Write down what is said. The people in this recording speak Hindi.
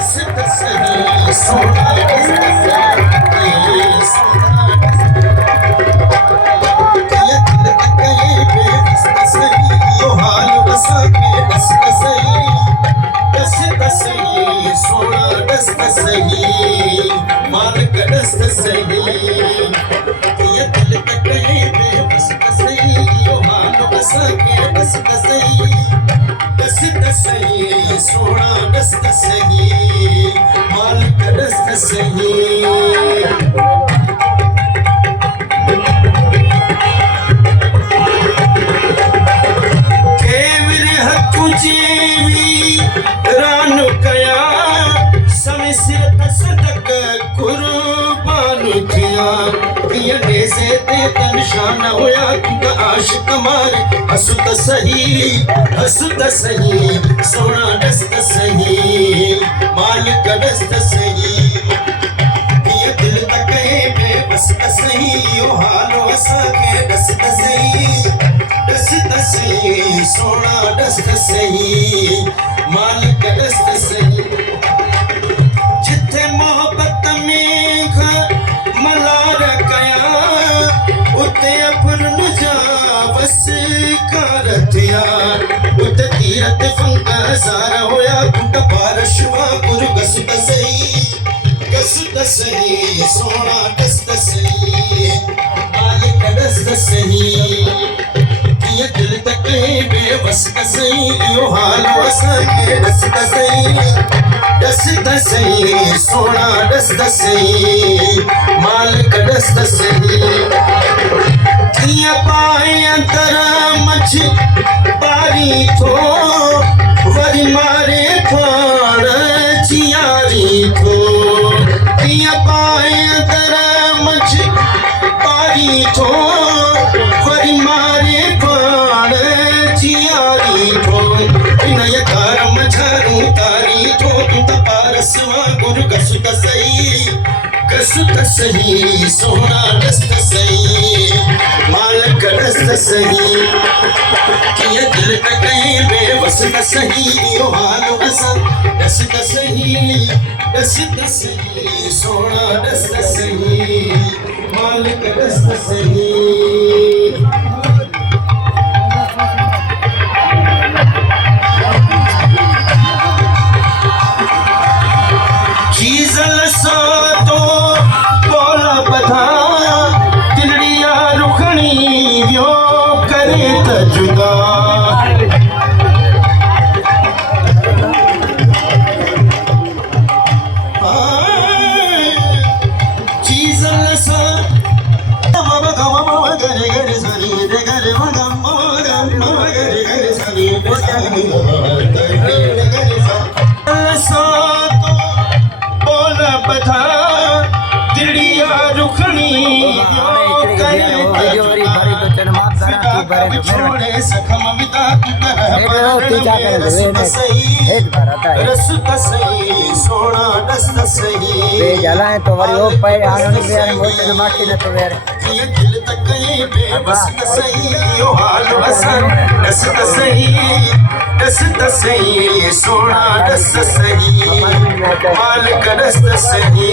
दस दस ही सोना दस दस ही सोना दिल तक ये बेबस दस ही यो हाल बसा के दस दस ही सोना दस दस ही मालिक दस दस ही ये दिल तक ये बेबस दस ही यो हाल बसा के दस दस ही सोना दस दस ही मालिक दस दस ही जीवी रान कया समय सिर तसदक कुर्बान किया ये नेज़े ते तनशान होया तुका आशिक मारे हसुत सही सोना दस्त सही मालिक दस्त सही ये दिल तक बेबस सही यो हाल वसा के दस्त सही सोना दस्त सही मालिक दस्त सही जिथे मोहब्बत में मलार कया उते अपुर मुजावस करथिया उते तीरथ फंका सारा होया कुट पारशवा गुरु गसत सही सोना दस्त सही मालिक दस्त सही ये दिल तक बेबस सही यो हाल वसा के दस सही सोना दस सही मालिक दस सही किया पाए अंतर मछी पारी थो वरी मारे फाड़ चियारी थो किया पाए अंतर मछी पारी थो वरी मारे नय कारम झारू तारी थो तुत पारसवा गुरु गसुत सही सोना दस्त सही मालिक दस्त सही किया दिल तक बेबस सही यो हाल वसा दस्त सही सोना दस्त सही मालिक दस्त सही जाला है तो वरी वो पे आनंद बिहार मोटे माटी न तो यार ये दिल तक बेबस सही यो हाल वसा दस सही सोना दस सही मालिक दस्त सही